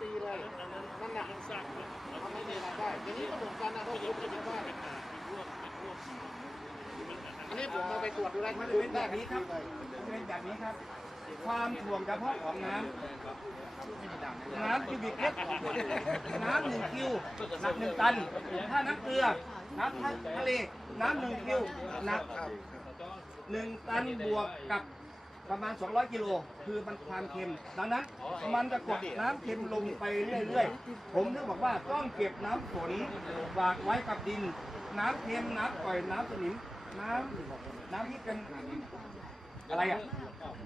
ปีเลยนนั้นนั่นแหละต้อสร้างทำให้มีรายได้ทีนี้ก็เหมือนกันนะถ้าก็คุยังณก็จะยังว่าเป็นว่าอันนี้ผมมาไปตรวจดูแล้วมันเป็นแบบนี้ครับเป็นแบบนี้ครับ ความถ่วงกระเพาะของน้ำน้ำคิวบิกเมตรน้ำหนึ่งคิวหนักหนึ่งตัน ถ้าน้ำเกลือ น้ำทะเล น้ำหนึ่งคิวหนักหนึ่งตันบวกกับ ประมาณ 200 กิโล คือมันความเค็ม ดังนั้นมันจะกดน้ำเค็มลงไปเรื่อยๆ ผมถึงบอกว่าต้องเก็บน้ำฝนฝากไว้กับดิน น้ำเค็ม น้ำปล่อย น้ำสนิม น้ำน้ำที่เป็น อะไรอะ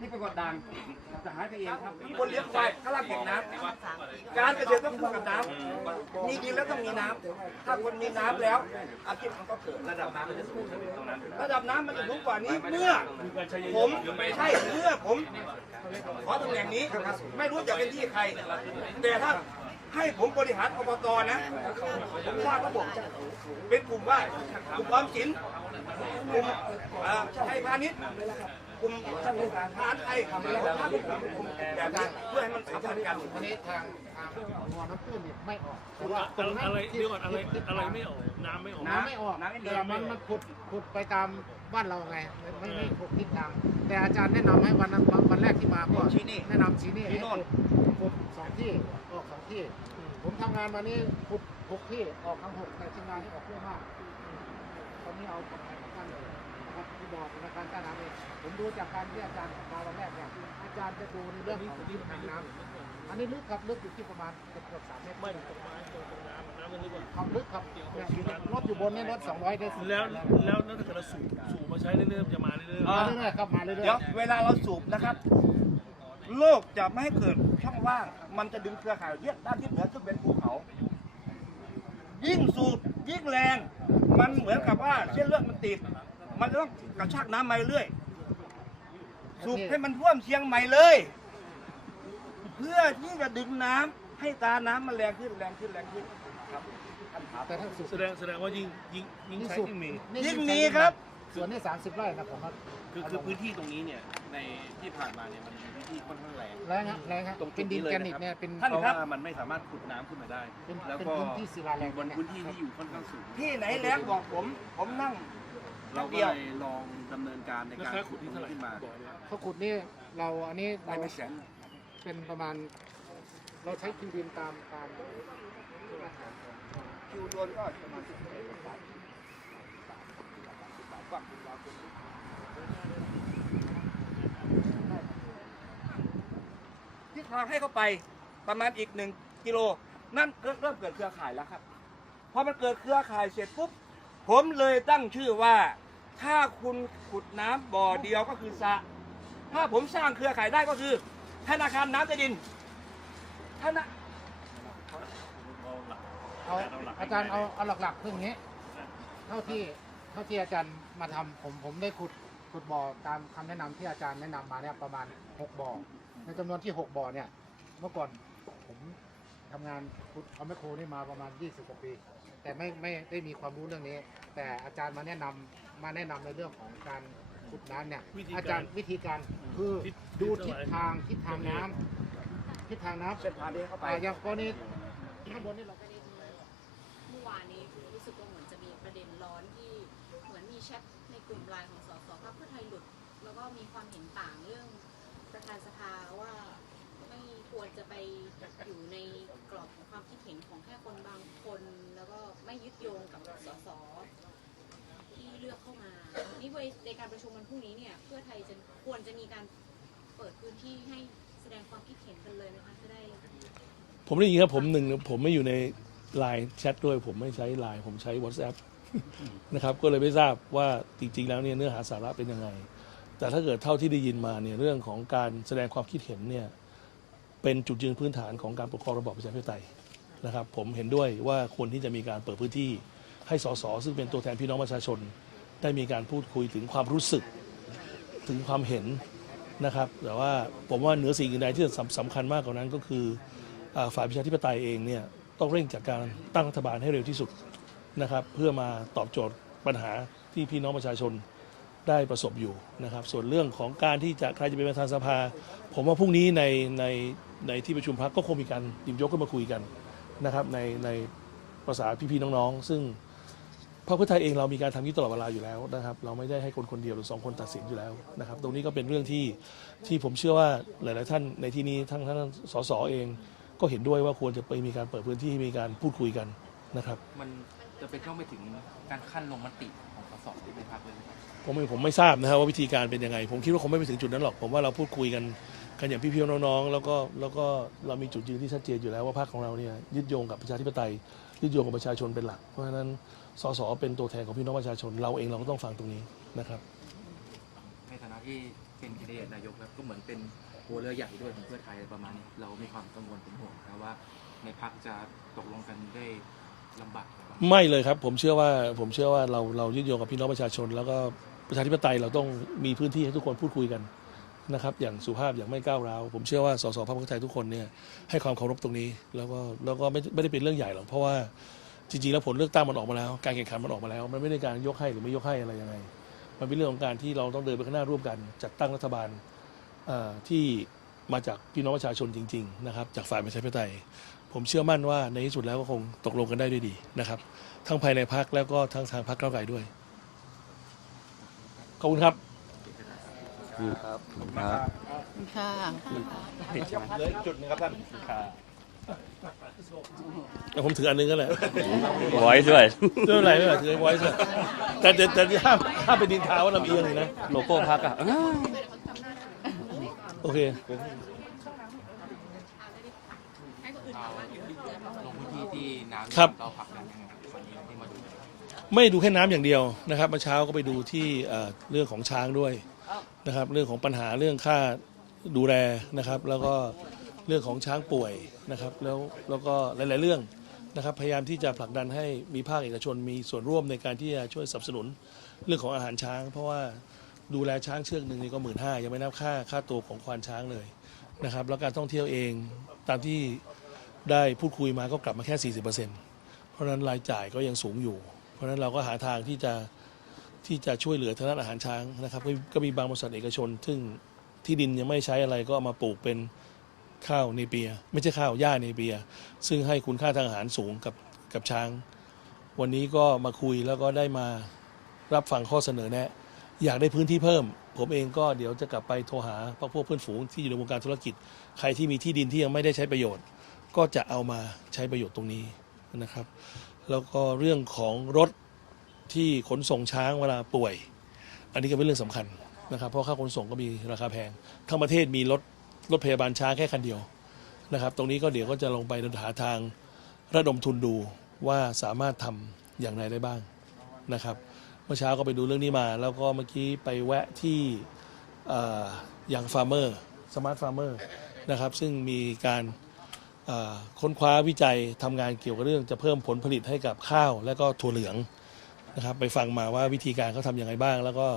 ที่เป็นกรดด่างจะหายไปเองครับคนเลี้ยงควายก็รักเก็บน้ำการเกษตรต้องคู่กับน้ำมีดินแล้วต้องมีน้ำถ้าคนมีน้ำแล้วอาชีพมันก็เกิดระดับน้ำมันจะสูงระดับน้ำมันจะสูงกว่านี้เมื่อ ผมใช่เมื่อผมขอตำแหน่งนี้ไม่รู้จะเป็นที่ใคร แต่ถ้าให้ผมบริหารอบตนะผมสร้างระบบเป็นกลุ่มว่ากลุ่มความสินกลุ่มเอ่อไทยพาณิชย์ กลุ่มทหารไทยทำแล้วถ้าเป็นกลุ่มแบบนี้เพื่อให้มันสัมพันธ์กันอันนี้ทางทางหัวน้ำตื้นเนี่ยไม่ออกเพราะว่าตรงอะไรเดี๋ยวก่อนอะไรอะไรไม่ออกน้ำไม่ออกน้ำไม่ออกแต่มันมันขุดขุดไปตามบ้านเราไงไม่ไม่ขุดทิศทาง แต่อาจารย์แนะนำให้วันนั้นวันแรกที่มาก็ชี้นี่แนะนำชี้นี่ชี้โน่นขุดสองที่ออกสองที่ ผมทำงานมานี่ขุดหกที่ออกทั้งหกแต่ทีมงานที่ออกเยอะมากตอนนี้เอากฎหมายมาตั้งเลย ที่บอกธนาคารต้าน้ำเองผมดูจากการที่อาจารย์มาวันแรกเนี่ยอาจารย์จะดูในเรื่องของทิศทางน้ำอันนี้ลึกครับลึกอยู่ที่ประมาณเกือบเกือบสามเมตรไม่ตรงน้ำตรงน้ำน้ำมันลึกกว่าความลึกครับเนี่ยอยู่รถอยู่บนนี่รถ200ได้แล้วแล้วแล้วถ้าเกิดเราสูบสูบมาใช้เรื่อยๆจะมาเรื่อยอ่ามาเรื่อยๆครับมาเรื่อยๆเดี๋ยวเวลาเราสูบนะครับโลกจะไม่ให้เกิดช่องว่าง มันจะดึงเครือข่ายเยียด้านที่เหนือขึ้นเป็นภูเขา ยิ่งสูบยิ่งแรง มันเหมือนกับว่าเส้นเลือดมันติด มันจะต้องกระชากน้ำมาเรื่อยสูบให้มันท่วมเชียงใหม่เลย เพื่อที่จะดึงน้ำให้ตาน้ำมันแรงขึ้นแรงขึ้นแรงขึ้นครับคำถามๆแต่ถ้าสุดๆแสดงแสดงว่ายิ่งยิ่งยิ่งใช้ยิ่งมียิ่งมีครับส่วนนี้30ไร่นะผมว่าคือคือพื้นที่ตรงนี้เนี่ยในที่ผ่านมาเนี่ยมันมีพื้นที่ค่อนข้างแรงแรงฮะแรงฮะตรงจุเป็นดดินี้นเลยแกนะนิกครับเนี่ยเป็นท่านเพราะครับว่ามันไม่สามารถขุดน้ำขึ้นมาได้เป็นแล้วเป็นก็พื้นที่ศิลาแรงบนพื้นที่ที่อยู่ค่อนข้างสูงที่ไหนแรงบอกผมผมนั่ง เราก็เดียวเลยลองดำเนินการในราการคาขุขุดดตรที่งเท่าไหร่นี้ขึ้นมาบ่อเนี่ยเขาขุดนี่เราอันนี้ได้เราไปแสนเป็นประมาณ เราใช้คิวดินตามตามคิวโดนก็ประมาณสิบเอ็ดบาทที่ทางให้เข้าไปประมาณอีกหนึ่งกิโล นั่นเริ่มเกิดเครือข่ายแล้วครับ พอมันเกิดเครือข่ายเสร็จปุ๊บ ผมเลยตั้งชื่อว่า ถ้าคุณขุดน้ำบ่อเดียวก็คือสระถ้าผมสร้างเครือข่ายได้ก็คือ ธนาคารน้ำใต้ดินธนาเอาอาจารย์เอาเอาหลักๆคืออย่างนี้ เท่าที่เท่าที่อาจารย์มาทำผมผมได้ขุดขุดบ่อตามคำแนะนำที่อาจารย์แนะนำมาเนี่ยประมาณหกบ่อในจำนวนที่หกบ่อเนี่ย เมื่อก่อนผมทำงานขุดเอาแมคโครนี่มาประมาณ20กว่าปี แต่ไม่ไม่ได้มีความรู้เรื่องนี้ แต่อาจารย์มาแนะนำมาแนะนำในเรื่องของการขุดน้ำเนี่ยอาจารย์วิธีการคือดูทิศทางทิศทางน้ำทิศทางน้ำเส้นทางนี้เข้าไป อ่าอย่างกรณีข้างบนนี่เรา ประเด็นเมื่อวานนี้รู้สึกว่าเหมือนจะมีประเด็นร้อนที่เหมือนมีแชทในกลุ่มไลน์ของสสพรรคเพื่อไทยหลุด แล้วก็มีความเห็นต่างเรื่องประธานสภาว่าไม่ควรจะไปอยู่ในกรอบของความคิดเห็นของแค่คนบางคนแล้วก็ ไม่ยึดโยงกับสสที่เลือกเข้ามา นี่ในการประชุมวันพรุ่งนี้เนี่ยเพื่อไทยจะควรจะมีการเปิดพื้นที่ให้แสดงความคิดเห็นกันเลยไหมคะจะได้ ผมได้ยินครับผมหนึ่งผมไม่อยู่ในไลน์แชทด้วย ผมไม่ใช้ไลน์ผมใช้ WhatsApp นะครับก็เลยไม่ทราบว่าจริงๆแล้วเนี่ยเนื้อหาสาระเป็นยังไง แต่ถ้าเกิดเท่าที่ได้ยินมาเนี่ยเรื่องของการแสดงความคิดเห็นเนี่ยเป็นจุดยืนพื้นฐานของการปกครองระบอบประชาธิปไตย นะครับผมเห็นด้วยว่าควรที่จะมีการเปิดพื้นที่ให้สสซึ่งเป็นตัวแทนพี่น้องประชาชน ได้มีการพูดคุยถึงความรู้สึกถึงความเห็นนะครับ แต่ว่าผมว่าเหนือสิ่งอื่นใดที่สำคัญมากกว่านั้นก็คือฝ่ายประชาธิปไตยเองเนี่ยต้องเร่งจัดการตั้งรัฐบาลให้เร็วที่สุดนะครับ เพื่อมาตอบโจทย์ปัญหาที่พี่น้องประชาชนได้ประสบอยู่นะครับ ส่วนเรื่องของการที่จะใครจะเป็นประธานสภา ผมว่าพรุ่งนี้ในในในที่ประชุมพักก็คงมีการหยิบยกขึ้นมาคุยกัน นะครับในในภาษาพี่ๆน้องๆ ซึ่งพรรคเพื่อไทยเองเรามีการทำนี้ตลอดเวลาอยู่แล้วนะครับ เราไม่ได้ให้คนคนเดียวหรือสองคนตัดสินอยู่แล้วนะครับ ตรงนี้ก็เป็นเรื่องที่ที่ผมเชื่อว่าหลาย ๆ ท่านในที่นี้ทั้งท่านสสเองก็เห็นด้วยว่าควรจะไปมีการเปิดพื้นที่ให้มีการพูดคุยกันนะครับ มันจะเป็นต้องไปถึงการขั้นลงมติของสสในพักเลยไหมครับผมเองผมไม่ทราบนะครับว่าวิธีการเป็นยังไง ผมคิดว่าคงไม่ไปถึงจุดนั้นหรอก ผมว่าเราพูดคุยกัน กันอย่างพี่ๆน้องๆ แล้วก็แล้วก็เรามีจุดยืนที่ชัดเจนอยู่แล้วว่าพรรคของเราเนี่ยยึดโยงกับประชาธิปไตยยึดโยงกับประชาชนเป็นหลัก เพราะฉะนั้นสสเป็นตัวแทนของพี่น้องประชาชน เราเองเราก็ต้องฟังตรงนี้นะครับ ในฐานะที่เป็นแคนดิเดตนายกแล้วก็เหมือนเป็นหัวเรือใหญ่ด้วยของเพื่อไทยประมาณนี้เรามีความกังวลเป็นห่วงนะว่า ในพักจะตกลงกันได้ลำบากไหมครับไม่เลยครับ ผมเชื่อว่าผมเชื่อว่าเราเรายึดโยงกับพี่น้องประชาชน แล้วก็ประชาธิปไตยเราต้องมีพื้นที่ให้ทุกคนพูดคุยกัน นะครับอย่างสุภาพอย่างไม่ก้าวร้าวผมเชื่อว่าสสพรรคเพื่อไทยทุกคนเนี่ยให้ความเคารพตรงนี้ แล้วก็แล้วก็ไม่ไม่ได้เป็นเรื่องใหญ่หรอกเพราะว่าจริงๆแล้วผลเลือกตั้งมันออกมาแล้ว การแข่งขันมันออกมาแล้ว มันไม่ได้การยกให้หรือไม่ยกให้อะไรยังไง มันเป็นเรื่องของการที่เราต้องเดินไปข้างหน้าร่วมกัน จัดตั้งรัฐบาลที่มาจากพี่น้องประชาชนจริง ๆ นะครับ จากฝ่ายประชาธิปไตย ผมเชื่อมั่นว่าในที่สุดแล้วก็คงตกลงกันได้ด้วยดีนะครับ ทั้งภายในพักแล้วก็ทั้งทางพักเก้าไกลด้วย ขอบคุณครับ ค่ะเหลืออีกจุดหนึงครับท่านแล้วผมถืออันนึงก็แหละ ไว้ด้วย ไม่เป็นไรไม่เป็นไรถือไว้เถอะแต่แต่แต่ห้ามห้ามไปดินทาว่าลำเอียงเลยนะ โลโก้พักอะโอเคให้คนอื่นถามว่าเดี๋ยวเดี๋ยวลงพื้นที่ที่น้ำครับ เราผลักดันยังไงครับวันนี้ที่มาดู ไม่ดูแค่น้ำอย่างเดียวนะครับเมื่อเช้าก็ไปดูที่เอ่อเรื่องของช้างด้วย นะครับเรื่องของปัญหาเรื่องค่าดูแลนะครับ แล้วก็เรื่องของช้างป่วยนะครับ แล้วแล้วก็หลาย ๆ เรื่องนะครับพยายามที่จะผลักดันให้มีภาคเอกชนมีส่วนร่วมในการที่จะช่วยสนับสนุนเรื่องของอาหารช้าง เพราะว่าดูแลช้างเชือกหนึ่งนี่ก็หมื่นห้ายังไม่นับค่าค่าตัวของควานช้างเลยนะครับแล้วการท่องเที่ยวเองตามที่ได้พูดคุยมาก็กลับมาแค่ 40%เพราะฉะนั้นรายจ่ายก็ยังสูงอยู่ เพราะฉะนั้นเราก็หาทางที่จะ ที่จะช่วยเหลือทางด้านอาหารช้างนะครับก็ก็มีบางบริษัทเอกชน ซึ่งที่ดินยังไม่ใช้อะไรก็เอามาปลูกเป็นข้าวเนเปีย ไม่ใช่ข้าวหญ้าเนเปีย ซึ่งให้คุณค่าทางอาหารสูงกับกับช้าง วันนี้ก็มาคุยแล้วก็ได้มารับฟังข้อเสนอแนะ อยากได้พื้นที่เพิ่ม ผมเองก็เดี๋ยวจะกลับไปโทรหาพวกพวกเพื่อนฝูงที่อยู่ในวงการธุรกิจ ใครที่มีที่ดินที่ยังไม่ได้ใช้ประโยชน์ ก็จะเอามาใช้ประโยชน์ตรงนี้นะครับ แล้วก็เรื่องของรถ ที่ขนส่งช้างเวลาป่วย อันนี้ก็เป็นเรื่องสำคัญนะครับ เพราะค่าขนส่งก็มีราคาแพง ทั้งประเทศมีรถรถพยาบาลช้างแค่คันเดียวนะครับ ตรงนี้ก็เดี๋ยวก็จะลงไปหาทางระดมทุนดูว่าสามารถทำอย่างไรได้บ้างนะครับเมื่อเช้าก็ไปดูเรื่องนี้มา แล้วก็เมื่อกี้ไปแวะที่ยังฟาร์มเมอร์สมาร์ทฟาร์มเมอร์นะครับ ซึ่งมีการค้นคว้าวิจัยทำงานเกี่ยวกับเรื่องจะเพิ่มผลผลิตให้กับข้าว และก็ถั่วเหลือง นะครับไปฟังมาว่าวิธีการเขาทำอย่างไรบ้าง แล้วก็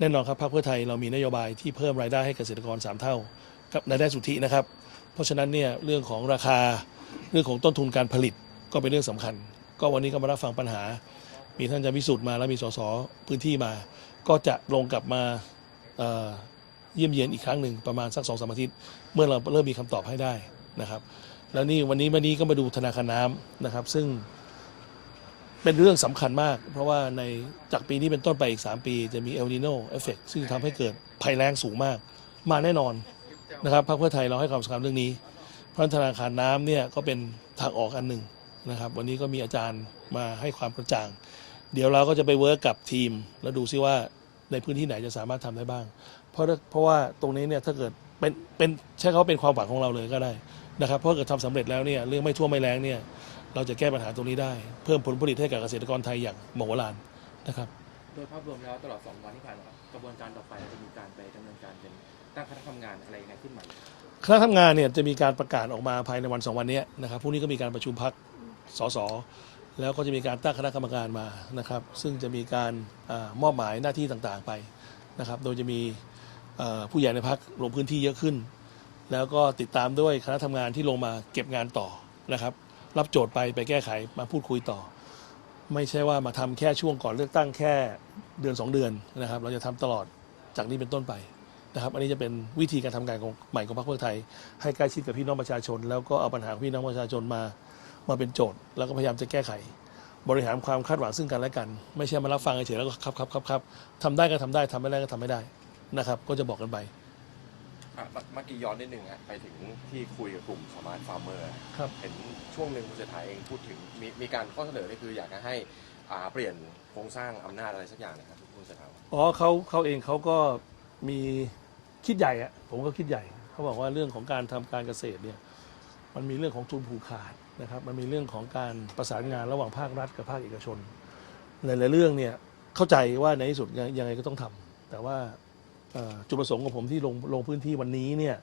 แน่นอนครับพรรคเพื่อไทยเรามีนโยบายที่เพิ่มรายได้ให้เกษตรกร 3 เท่ากับรายได้สุทธินะครับ เพราะฉะนั้นเนี่ยเรื่องของราคาเรื่องของต้นทุนการผลิตก็เป็นเรื่องสำคัญ ก็วันนี้ก็มารับฟังปัญหา มีท่านอาจารย์วิสุทธ์มาแล้วมีสสพื้นที่มา ก็จะลงกลับมาเอ่อเยี่ยมเยียนอีกครั้งหนึ่งประมาณสักสองสามอาทิตย์ เมื่อเราเริ่มมีคำตอบให้ได้นะครับ แล้วนี่วันนี้วันนี้ก็มาดูธนาคารน้ำนะครับ ซึ่ง เป็นเรื่องสำคัญมาก เพราะว่าในจากปีนี้เป็นต้นไปอีก 3 ปีจะมีเอลนิโนเอฟเฟกซึ่งทำให้เกิดภัยแล้งสูงมาก มาแน่นอนนะครับพรรคเพื่อไทยเราให้ความสำคัญเรื่องนี้ เพราะธนาคารน้ำเนี่ยก็เป็นทางออกอันหนึ่งนะครับวันนี้ก็มีอาจารย์มาให้ความกระจ่าง เดี๋ยวเราก็จะไปเวิร์กกับทีม แล้วดูซิว่าในพื้นที่ไหนจะสามารถทำได้บ้าง เพราะเพราะว่าตรงนี้เนี่ยถ้าเกิดเป็นเป็นใช้คำว่าเป็นความหวังของเราเลยก็ได้นะครับเพราะเกิดทำสำเร็จแล้วเนี่ยเรื่องไม่ท่วมไม่แรงเนี่ย เราจะแก้ปัญหาตรงนี้ได้ เพิ่มผลผลิตให้กับเกษตรกรไทยอย่างมโหฬารนะครับ โดยภาพรวมแล้วตลอด 2 วันที่ผ่านมากระบวนการต่อไปเราจะมีการไปดำเนินการเป็นตั้งคณะทำงานอะไรยังไงขึ้นใหม่คณะทำงานเนี่ยจะมีการประกาศออกมาภายในวันสองวันเนี้ยนะครับพรุ่งนี้ก็มีการประชุมพักสสแล้วก็จะมีการตั้งคณะกรรมการมานะครับ ซึ่งจะมีการอามอบหมายหน้าที่ต่างๆไปนะครับ โดยจะมีเอ่อผู้ใหญ่ในพักลงพื้นที่เยอะขึ้น แล้วก็ติดตามด้วยคณะทำงานที่ลงมาเก็บงานต่อนะครับ รับโจทย์ไปไปแก้ไขมาพูดคุยต่อ ไม่ใช่ว่ามาทำแค่ช่วงก่อนเลือกตั้งแค่เดือน 2 เดือนนะครับ เราจะทำตลอดจากนี้เป็นต้นไปนะครับ อันนี้จะเป็นวิธีการทำงานของใหม่ของพรรคเพื่อไทย ให้ใกล้ชิดกับพี่น้องประชาชน แล้วก็เอาปัญหาพี่น้องประชาชนมามาเป็นโจทย์ แล้วก็พยายามจะแก้ไข บริหารความคาดหวังซึ่งกันและกัน ไม่ใช่มารับฟังเฉยๆแล้วก็ครับครับครับครับทำได้ก็ทำได้ทำไม่ได้ก็ทำไม่ได้นะครับ ก็จะบอกกันไป อะเมื่อเมื่อกี้ย้อนนิดหนึ่งอะไปถึงที่คุยกับกลุ่มสมาร์ทฟาร์มเมอร์ ครับ เห็นช่วงหนึ่งคุณเศรษฐาเองพูดถึงมีมีการข้อเสนอนี่คืออยากจะให้อ่าเปลี่ยนโครงสร้างอำนาจอะไรสักอย่างนะครับคุณเศรษฐาอ๋อเขาเขาเองเขาก็มีคิดใหญ่อะผมก็คิดใหญ่เขาบอกว่าเรื่องของการทำการเกษตรเนี่ยมันมีเรื่องของทุนผูกขาดนะครับมันมีเรื่องของการประสานงานระหว่างภาครัฐกับภาคเอกชนหลายๆเรื่องเนี่ยเข้าใจว่าในที่สุดยังยังไงก็ต้องทำแต่ว่าเอ่อ จุดประสงค์ของผมที่ลงลงพื้นที่วันนี้เนี่ย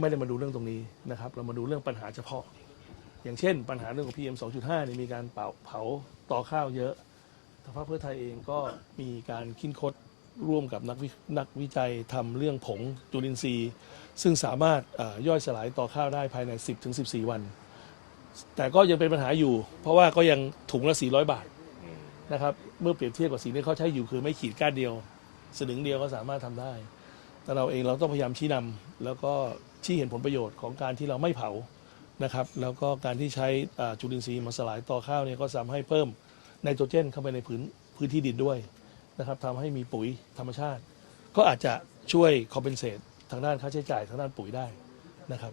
ไม่ได้มาดูเรื่องตรงนี้นะครับ เรามาดูเรื่องปัญหาเฉพาะ อย่างเช่น ปัญหาเรื่องของ PM 2.5เนี่ยมีการเผาเผาต่อข้าวเยอะทางพรรคเพื่อไทยเองก็มีการคิดคดร่วมกับนักวินักวิจัยทำเรื่องผงจุลินทรีย์ ซึ่งสามารถย่อยสลายต่อข้าวได้ภายใน 10-14ถึง14 วัน แต่ก็ยังเป็นปัญหาอยู่ เพราะว่าก็ยังถุงละ 400 บาทนะครับเมื่อเปรียบเทียบกับสิ่งที่เขาใช้อยู่คือไม่ขีดก้านเดียว สลึงเดียวก็สามารถทำได้ แต่เราเองเราต้องพยายามชี้นำแล้วก็ชี้เห็นผลประโยชน์ของการที่เราไม่เผานะครับแล้วก็การที่ใช้จุลินทรีย์มาสลายต่อข้าวเนี่ยก็สามารถให้เพิ่มไนโตรเจนเข้าไปในพื้นพื้นที่ดินด้วยนะครับทำให้มีปุ๋ยธรรมชาติ ก็อาจจะช่วยคอมเพนเซตทางด้านค่าใช้จ่ายทางด้านปุ๋ยได้นะครับ